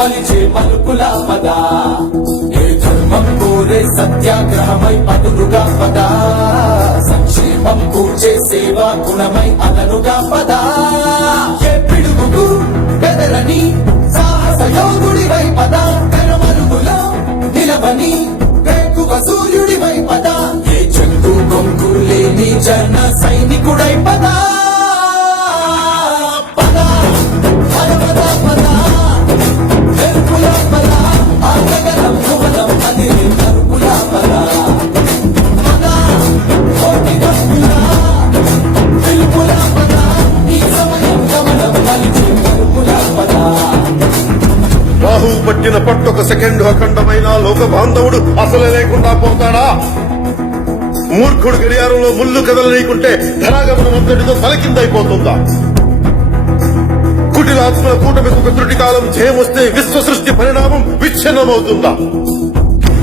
మలిచే పలుకుల పద. ఏ ధర్మం కోరే సత్యాగ్రహమై పదులుగా పద. సంక్షేమం కూర్చే సేవా గుణమై అదనుగా పద. ఏ పిడుగుకు బెదరని సాహస యోగుడివై పద. తెరమరుగులో నిలవని వేకువ సూర్యుడివై పద. ఏ చెక్కు కొంకు లేని జన సైనికుడై రాహు పట్టిన పట్టొక సెకండ్ అఖండమైన లోక బాంధవుడు అసలు లేకుండా పోతాడా? మూర్ఖుడు గడియారంలో ముళ్ళు కదలనీకుంటే ధరాగమనం అంతటితో తలకిందైపోతుందా? కుటిలాత్మల కూటమికి ఒక త్రుటి కాలం జయమొస్తే విశ్వ సృష్టి పరిణామం విచ్ఛిన్నమవుతుందా?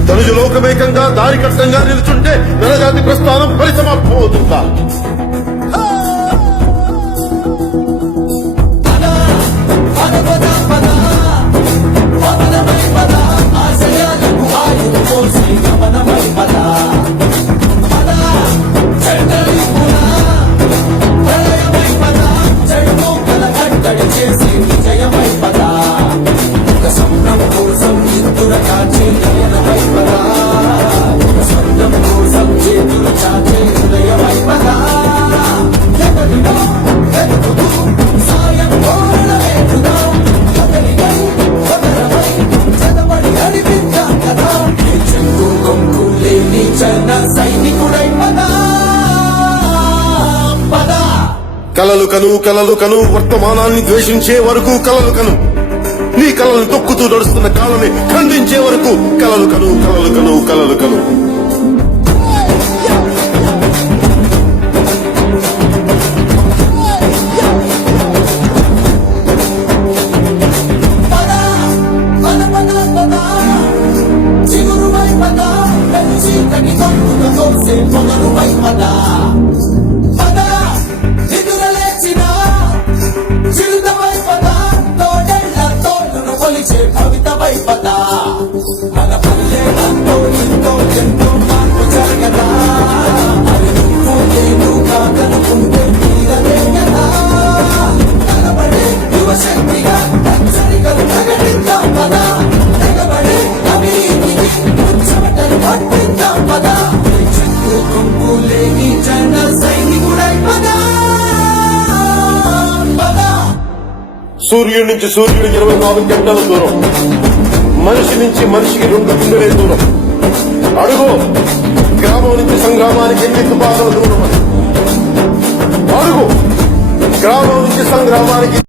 తనుజు లోకమేకంగా దారి కట్టంగా నిలుచుంటే నరజాతి ప్రస్థానం పరిసమాప్తమవుతుందా? అవుతుందా కలలు కను కలలు కను వర్తమానాన్ని ద్వేషించే వరకు కలలు కను. నీ కలలు తొక్కుతూ నడుస్తున్న కాలమే ఖండించే వరకు కలలు కను కలలు కను కలలు కను. పద. సూర్యుడి నుంచి సూర్యుడికి ఇరవై నాలుగు గంటల దూరం. మనిషి నుంచి మనిషికి రెండు గుండెలే దూరం. అడుగు. గ్రామం నుంచి సంగ్రామానికి ఎన్ని తుపాకుల దూరం? అడుగు. గ్రామం నుంచి సంగ్రామానికి